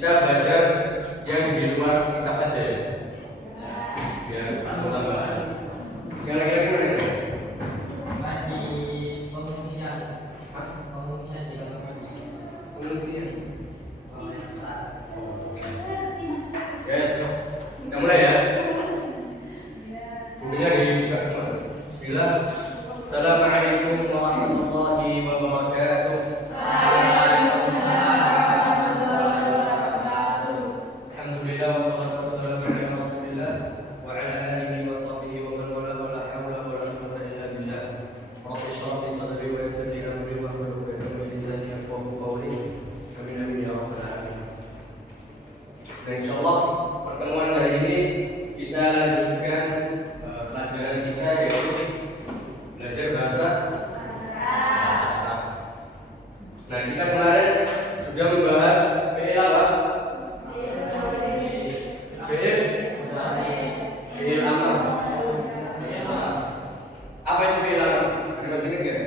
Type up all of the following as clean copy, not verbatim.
kita belajar yang di luar kitab aja ya. Biar tambah-tambahan. Sekarang kira gimana nih? Di pengungsian. Pengungsian di dalam Pengungsian. saat. Guys, kita mulai ya. Bukunya dibuka semua. Bismillah. Assalamualaikum warahmatullahi wabarakatuh. Alhamdulillah wassalatu wassalamu ala Rasulillah wa ala alihi wa sahbihi wa man wala wa la hawla wa la quwwata illa billah. Rabbi shrah li sadri wa yassir li amri wa hlul 'uqdatam min lisani yafqahu qawli. Amin amin ya rabbal alamin. Dan insyaallah pertemuan hari ini kita lanjutkan pelajaran kita yaitu belajar bahasa Arab. Nah, kita kemarin sudah membahas fi'il apa? Fi'il amar. Apa itu fi'il amar? Ada masih ingat nggak?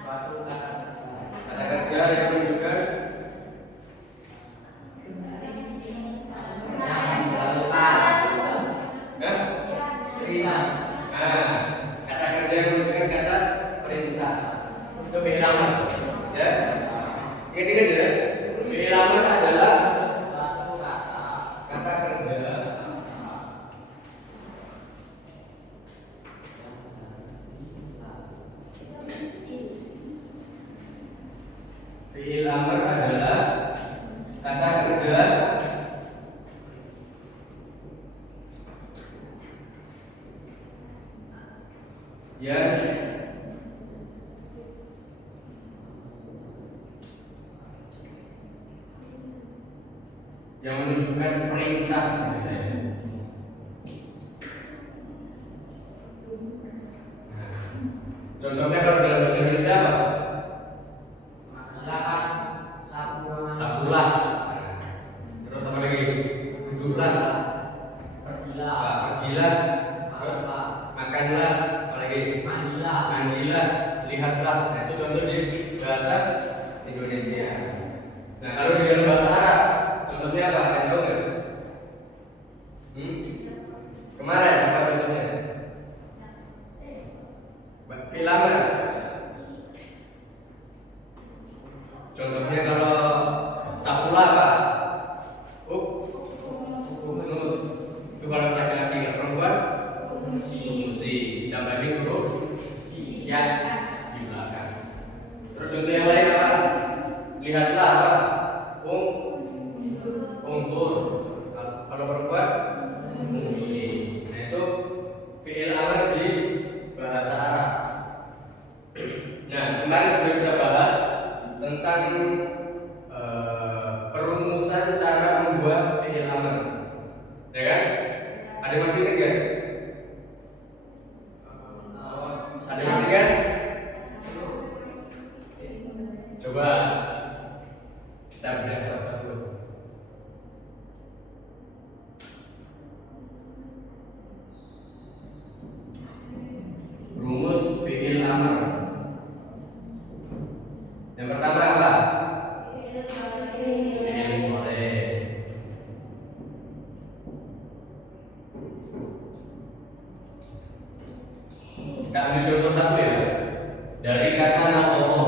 Suatu Kata kerja yang menunjukkan Nah, kata kerja yang menunjukkan kata perintah. Itu fi'il amar. Ya. Ingat ya. Fi'il amar adalah kata kerja Fi'il amar adalah kata kerja yang menunjukkan perintah. Contohnya kalau dalam bahasa Indonesia apa? silakan Sapulah. Terus apa lagi? Duduklah. pergilah Pergilah. Terus makanlah. Apa lagi? Mandilah. Lihatlah. Nah, itu contoh di bahasa Indonesia. Nah, kalau di dalam bahasa Arab, contohnya apa? Kalian tahu nggak? Kemarin apa contohnya? Fi'il amar. Contohnya kalau sapulah apa? Uknus. Itu kalau laki-laki, kalau perempuan fungsi. Ditambahin huruf ya di belakang. Terus contoh yang lain apa? Lihatlah apa? Ungkur. Kalau perempuan ungkuri. Nah, itu fi'il amar di bahasa Arab. Nah, kemarin sudah bisa bahas tentang perumusan cara membuat fi'il amar, ya kan? Ada masih ingat kan? Ada masih kan? Coba kita belajar satu-satu. Rumus fi'il amar. Yang pertama apa? Fi'il mudhari. Kita ambil contoh satu ya. Dari kata nadhara.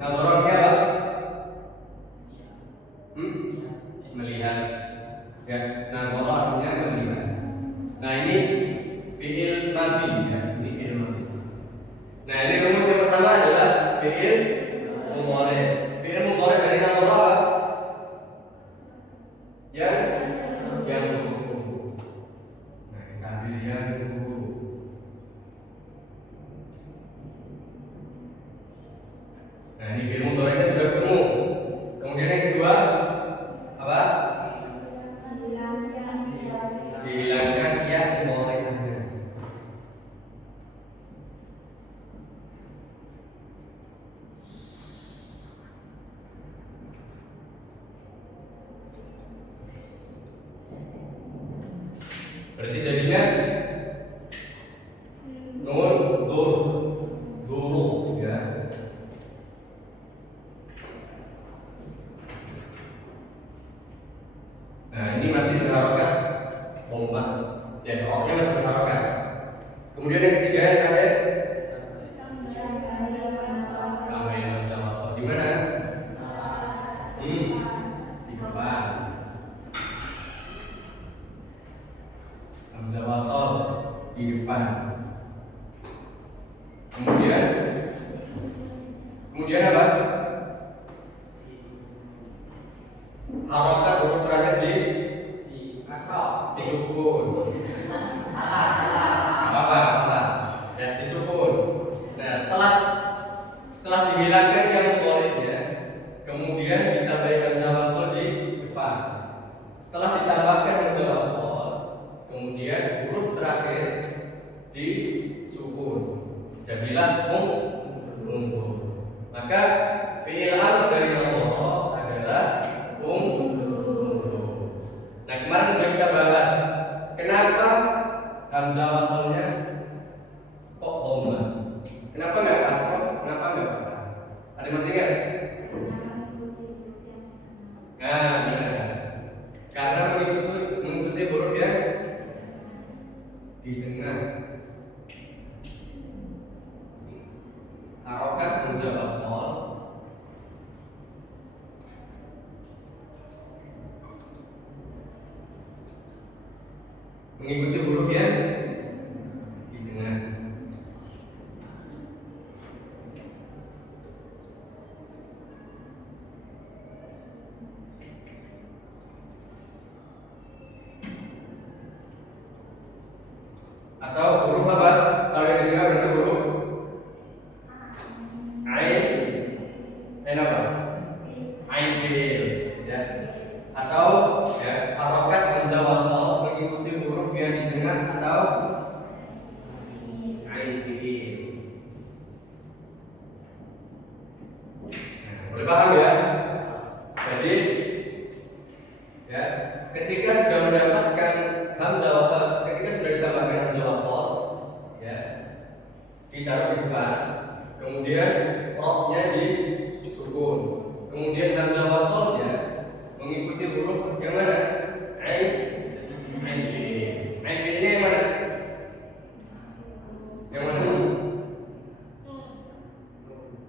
Nadhara artinya apa? Melihat. Ya, nadhara artinya melihat. Nah, ini fi'il madhi ya. Ini fi'il madhi. Nah, ini rumus yang pertama adalah fi'il mudhari. Fi'il mudhari dari nadhara apa? Yang dulu. Nah, kita ambil yang dulu. Nah, ini fi'il mudhari'nya sudah ketemu. Kemudian yang kedua apa? Dihilangkan ya mudhari'nya. Berarti jadinya nun dur duru ya. dhamma. Ya, roknya masih berharokat. Kemudian yang ketiga yang terakhir tambahin hamzah wasl di mana? Di depan. Hamzah wasl di depan. Kemudian apa? Harokat huruf terakhir di kasroh. disukun. Salah. Apa? Ya, disukun. Nah, setelah dihilangkan yang mudhari'nya, kemudian ditambahkan hamzah wasl di depan. Setelah ditambahkan hamzah wasl, kemudian huruf terakhir disukun. Jadilah undur. Maka fi'il amr dari Allah adalah undur. Nah, kemarin sudah kita bahas kenapa hamzah wasalnya kok dhamma. Kenapa nggak kasroh? Kenapa nggak fathah? Ada masih ingat? Nah, benar. Karena mengikuti huruf yang di tengah. Harokat hamzah wasl mengikuti huruf yang di tengah. Atau huruf apa? Kalau yang di tengah berarti huruf ain apa? Ain fi'il, ya. Atau ya harokat hamzah wasl mengikuti huruf yang di tengah atau ain fi'il. Nah, boleh paham ya? Jadi ya, ketika sudah mendapatkan hamzah wasl, ketika sudah ditambahkan hamzah wasl, ya, ditaruh di depan, kemudian roknya disukun, kemudian hamzah waslnya mengikuti huruf yang mana? Ain fi'il. Ain fi'ilnya yang mana? Yang mana?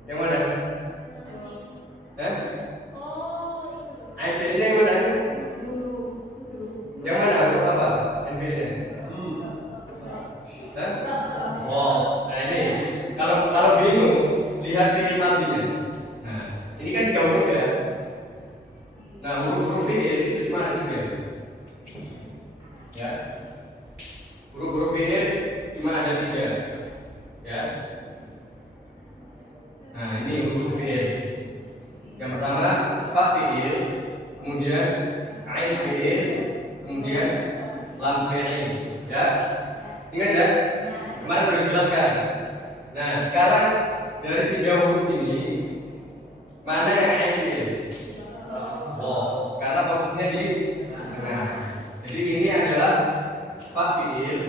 Yang mana? Ain fi'ilnya yang mana? Yang mana? Huruf apa? Ain fi'ilnya? Oh, nah ini kalau bingung lihat fi'il madhinya. Nah, ini kan 3 huruf ya. Nah, huruf-huruf fi'il itu cuma ada 3. Ya. Huruf-huruf fi'il cuma ada 3. Ya. Nah, ini huruf fi'il. Yang pertama fa fi'il, kemudian ain fi'il, kemudian lam fi'il. Ya. Ingat ya? Kemarin sudah dijelaskan. Nah, sekarang dari 3 huruf ini mana yang ain fi'il? Oh, karena posisinya di tengah. Jadi ini adalah fa fi'il,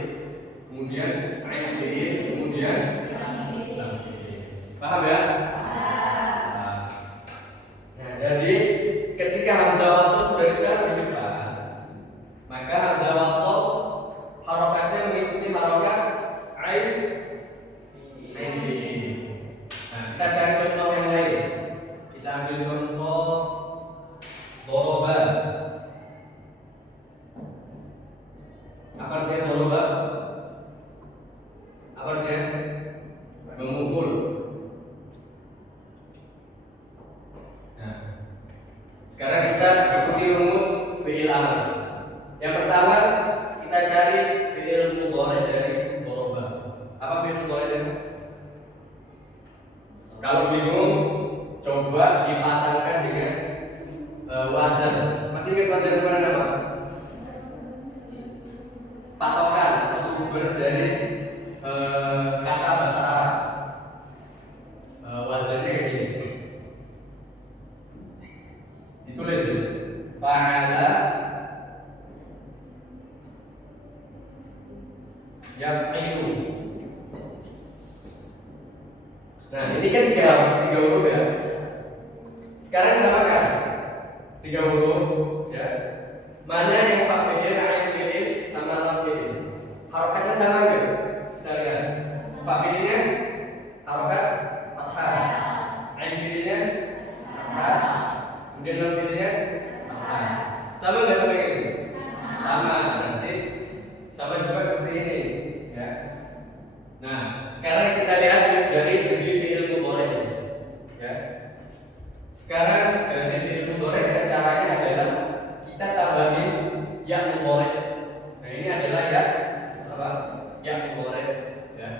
kemudian ain fi'il, kemudian lam fi'il. Paham ya? Nah, jadi ketika hamzah wasl sudah ditaruh di depan, maka hamzah wasl harokatnya mengikuti harokat ain fi'il. Nah, kita cari contoh yang lain. Kita ambil contoh doroba. Apa artinya doroba? Apa artinya? Memukul. Nah, sekarang kita ikuti rumus fi'il amr. Yang pertama kita cari fi'il mudhari' dari doroba. Apa fi'il mudhari'? Kalau bingung, coba dipasangkan dengan wazan. Masih ingat wazan itu mana apa? Patokan atau sumber dari kata bahasa Arab. Wazannya kayak gini. Ditulis dulu. Fa'ala yaf'ilu. Nah, ini kan 3 huruf ya. Sekarang samakan 3 huruf ya. Mana yang fa fi'il, ain fi'il sama lam Nah, sekarang kita lihat dari segi fi'il mudhari. Ya. Sekarang dari fi'il mudhari dan caranya adalah kita tambahin ya mudhari. Nah, ini adalah ya apa? Ya mudhari. Ya.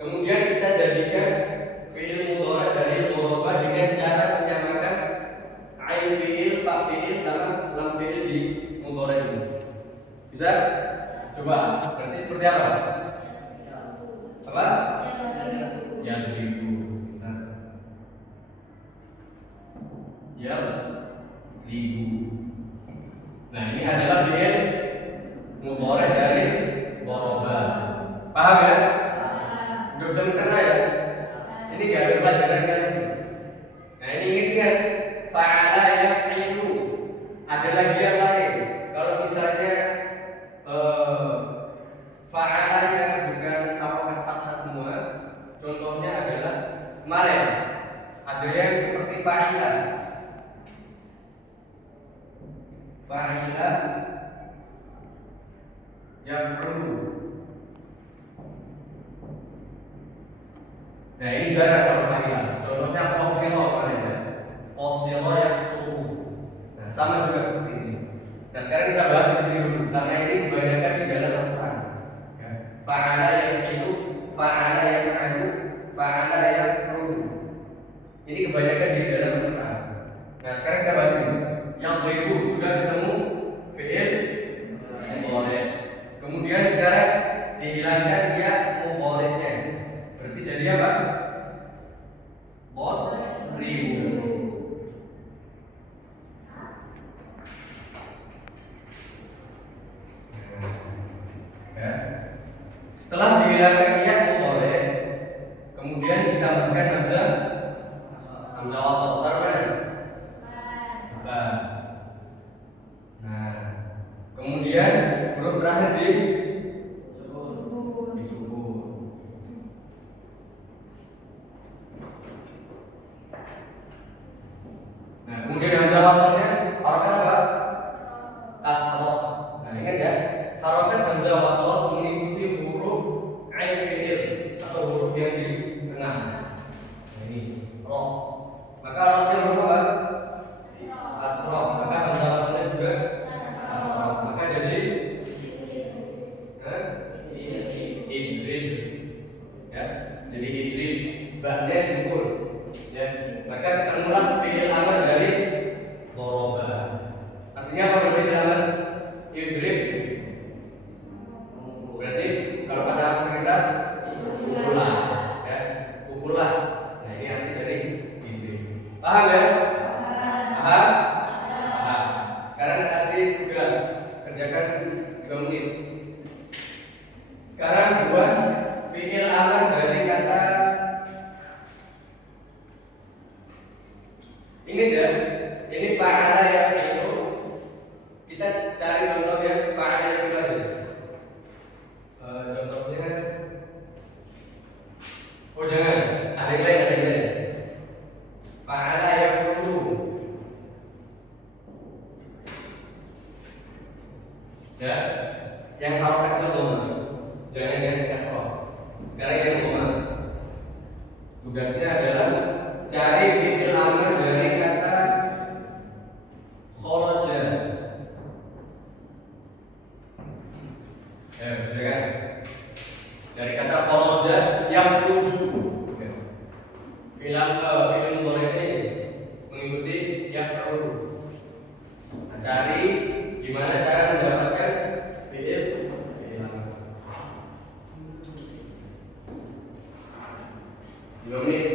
Kemudian kita jadikan fi'il mudhari dari dhoroba dengan cara menyamakan ain fi'il, fa fi'il sama lam fi'il di mudhari ini. Bisa? Coba. Berarti seperti apa? Apa? Yang ribu. Yang ribu. Nah, ini adalah fi'il mudhari dari dhoroba. Paham ya? Udah bisa mencerna ya? Ini gak ada pelajaran kan? Nah, ini ingat fa'ala yaf'ilu. Ada lagi yang lain. Kalau misalnya fa'alanya bukan harokat fathah semua, contohnya adalah kemarin ada yang seperti fa'ila. Fa'ila yaf'ulu. Nah, ini jarang kalau fa'ila. Contohnya posilo kemarin ya. Posilo yaksu'u. Nah, sama juga seperti ini. Nah, sekarang kita bahas di sini dulu karena ini kebanyakan di dalam Al-Qur'an. Ya. Fa'ala yaf'ilu, fa'ala yaf'alu, fa'ala yaf'ulu. Ini kebanyakan di dalam Al-Qur'an. Nah, sekarang kita bahas ini. Yang ribu sudah ketemu fi'il mudhari. Kemudian sekarang dihilangkan ya mudhari'nya. Berarti jadi apa? Ribu. Ya. Setelah dihilangkan ya mudhari, kemudian ditambahkan hamzah wasal. Taruh mana? Ba. Nah, kemudian huruf terakhir di sukun. Nah, kemudian hamzah wasalnya harokat apa? Kasroh. Nah, ingat ya, harokat hamzah wasal mengikuti huruf ain fi'il atau huruf yang di tengah. Nah, ini roh. Maka rohnya huruf apa? Kasroh. Maka hamzah wasalnya juga kasroh. Maka jadi idrib. Ya, jadi idrib. Ba-nya disukun. Ya, maka ketemulah fi'il amr dari dhoroba. Artinya apa berarti fi'il amr? Idrib. Berarti kalau kata perintah pukullah, ya, pukullah. Nah, ini arti dari idrib. Paham ya? Paham? Paham. Sekarang kasih tugas, kerjakan 2 menit. Sekarang buat fi'il amr dari kata. Ingat ya, ini fa'ala yaf'ilu. Kita cari contoh yang fa'ala yaf'ilu aja. Contohnya, oh jangan, ada yang lain. Fa'ala yaf'ulu. Ya, yang harokatnya dhamma, jangan yang kasroh. Sekarang yang dhamma. Tugasnya adalah cari fi'il amr dari kata kharaja. Ya, bisa kan? Dari kata kharaja yakhruju. Fi'il mudhari ini mengikuti yaf'ulu. Nah, cari gimana cara mendapatkan fi'il amr. 2 menit.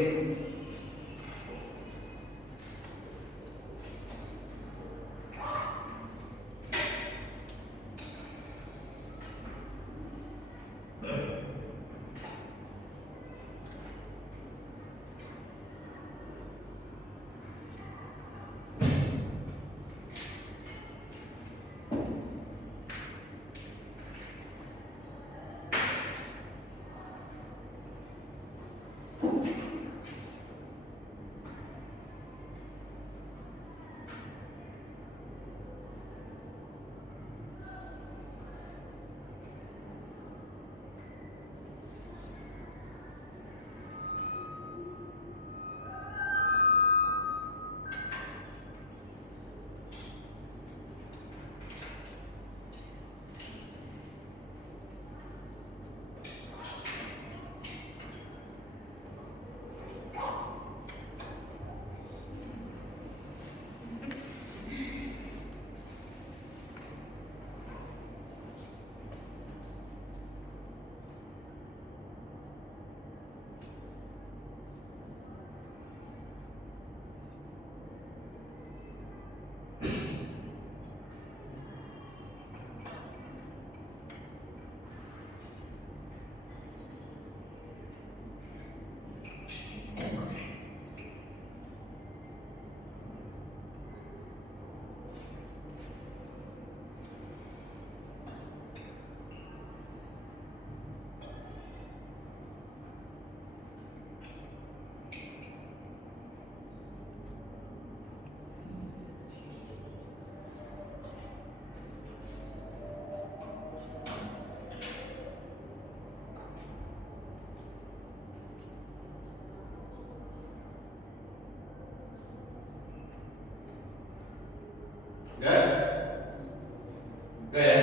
Itu ya.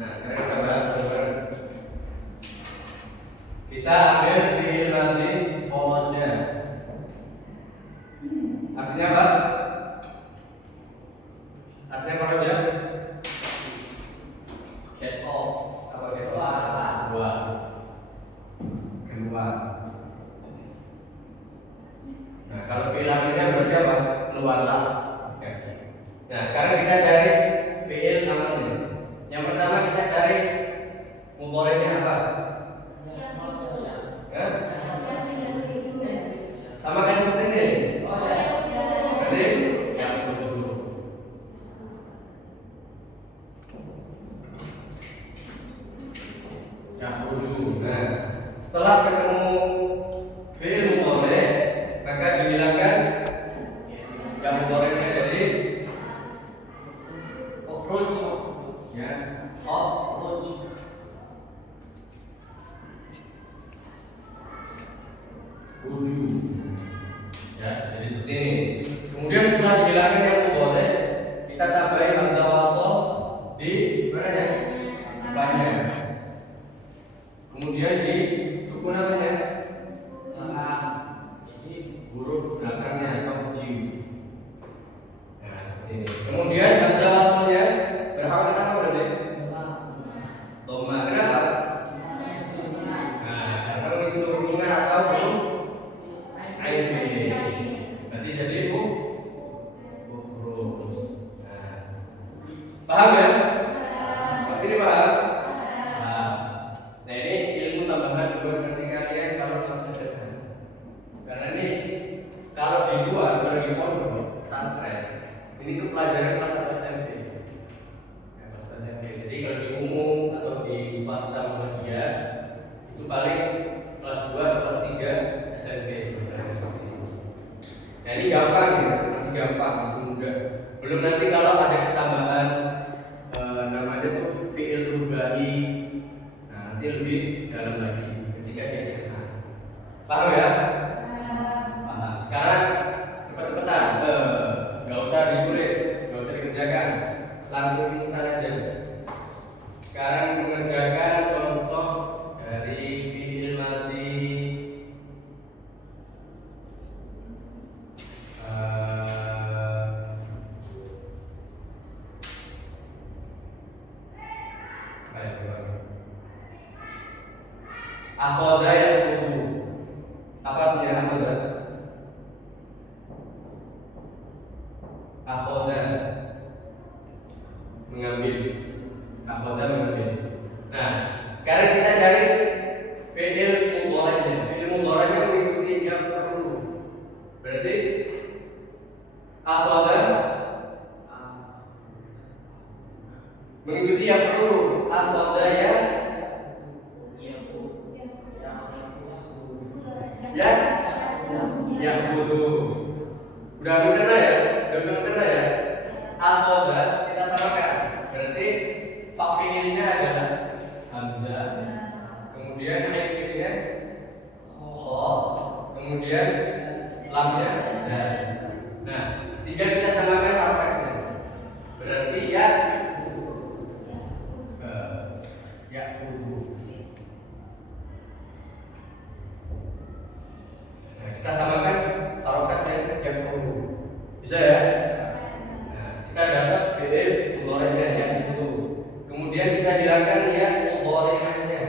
Nah, sekarang kita bahas bareng-bareng. Kita ambil fi'il madhi kharaja. Artinya apa? Artinya kharaja? Get off. Apa gitu? Keluar. Keluar. Nah, kalau fi'il akhirnya berarti apa? Keluarlah. Oke. Nah, sekarang kita cari fi'il amarnya. Yang pertama kita cari mudhari'nya apa? Hah? Sama kan seperti ini. Berarti yakhruju. Nah, setelah ketemu fi'il mudhari', maka dihilangkan yang mudhari'nya jadi ukhruj. Ya, ukhruj. Ruju. Ya, jadi seperti ini. Kemudian setelah dihilangkan yang mudhari', kita tambahin hamzah wasl di mananya? Depannya. Kemudian di sukun namanya? Ini huruf belakangnya atau jim. Nah, seperti ini. Kemudian hamzah waslnya berharokat apa berarti? Dhamma. Kenapa? Nah, karena mengikuti huruf gunnah atau huruf ain. Berarti jadi ukhruj. Nah, paham ya? Masih paham? Paham. Nah, ini ilmu tambahan buat nanti kalian kalau kelas SMA. Karena ini kalau di luar, kalau di pondok pesantren, ini tuh pelajaran kelas 1 SMP. Ya, kelas 1 SMP. Jadi kalau di umum atau di swasta muhammadiyah itu paling kelas 2 atau kelas 3 SMP. Nah, ini gampang ya, masih gampang, masih mudah. Belum nanti kalau ada ketambahan namanya tuh fi'il rubai. Nah, nanti lebih dalam lagi ketika di SMA. Paham ya? Paham. Sekarang cepet-cepetan, nggak usah ditulis, nggak usah dikerjakan, langsung instan aja. Sekarang mengerjakan contoh dari fi'il madhi akhadha ya'khudhu. Apa artinya akhadha? Akhadha mengambil. Akhadha mengambil. Nah, sekarang kita cari fi'il mudhari'nya. Fi'il mudhari'nya mengikuti yaf'ulu. Berarti akhadha mengikuti yaf'ulu. Akhadha ya'khudhu. Udah mencerna ya? Udah bisa mencerna ya? Akhadha kita samakan. Berarti fa fi'ilnya adalah hamzah. Kemudian ain fi'ilnya kha. Kemudian lamnya dal. Nah, tiga kita samakan harokatnya. Berarti ya'khudhu. Nah, kita samakan harokatnya yaf'ulu. Bisa ya? Nah, kita dapat fi'il mudhari'nya ya'khudhu. Kemudian kita hilangkan ya mudhari'annya.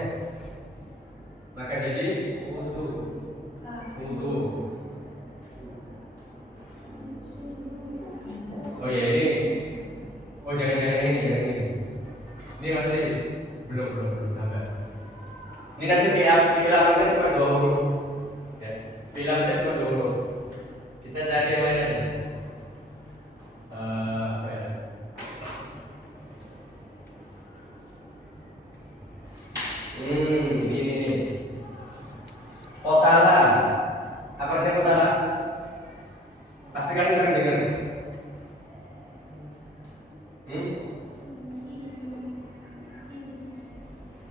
Maka jadi khudhu. Oh ya ini. Oh jangan-jangan ini. Ini masih belum tambah. Ini nanti fi'il cuma 2 huruf. Ya, fi'il cuma 2 huruf. Kita cari yang lain aja. Apa ya? Ini nih. Qatala. Apa artinya qatala? Pasti kalian sering dengar.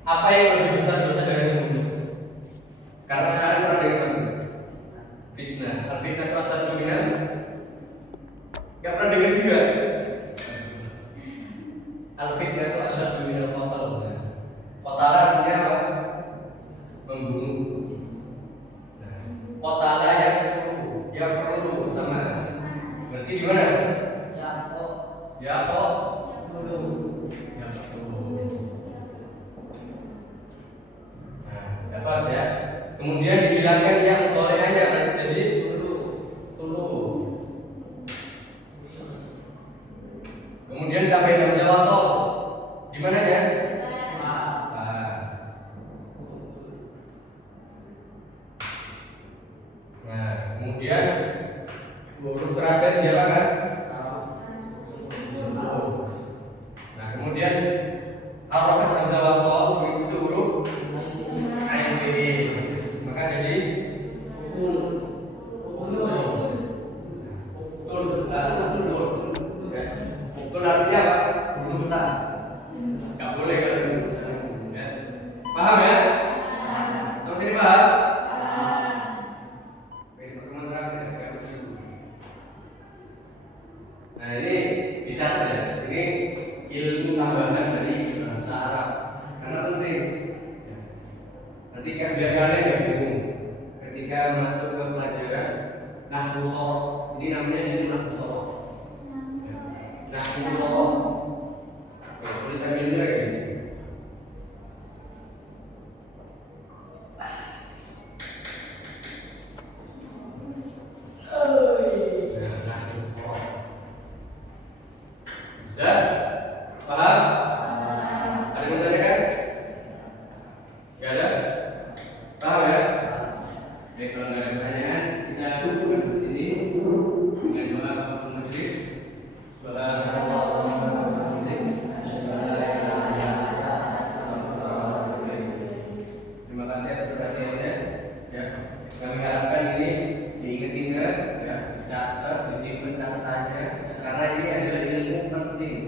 Apa yang lebih besar dosa dari membunuh? Karena kalian pernah dengar pasti. Fitnah. Al-fitnah itu asal dominan. Gak pernah dengar juga. Al-fitnah Kemudian dihilangkan ya mudhari'annya berarti jadi tulu. Kemudian tambahin hamzah wasl. Gimana ya? Nah, kemudian huruf terakhir dia apa kan? Nah, kemudian harokat hamzah wasl mengikuti huruf ain fi'il. Maka jadi ukul artinya apa? Bunuh tak. Gak boleh kalau ya. Paham ya? Terus ini paham? Pertemuan terakhir ya, nah ini dicatat ya. Ini ilmu tambahan dari bahasa Arab karena penting. Nanti biar kalian gak bingung ketika masuk ke pelajaran nahwu shoroh. Ini namanya ilmu nahwu shoroh. Nahwu shoroh. Tulisan ilmunya kayak gini. Ya? Paham? Ada yang bertanya kan? Gak ada? Paham ya? Baik, kalau nggak ada pertanyaan, kita duduk di sini dengan doa untuk majelis. Terima kasih atas perhatiannya. Ya, kami harapkan ini diingat-ingat, ya, dicatat, disimpan catatannya, karena ini adalah ilmu penting.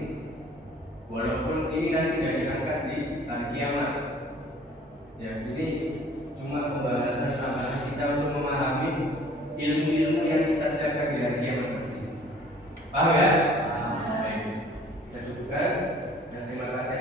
Walaupun ini nanti tidak diangkat di hari kiamat. Ya, ini cuma pembahasan tambahan kita untuk memahami ilmu-ilmu yang kita siapkan di hari kiamat nanti. Paham ya? Baik. Kita cukupkan. Dan terima kasih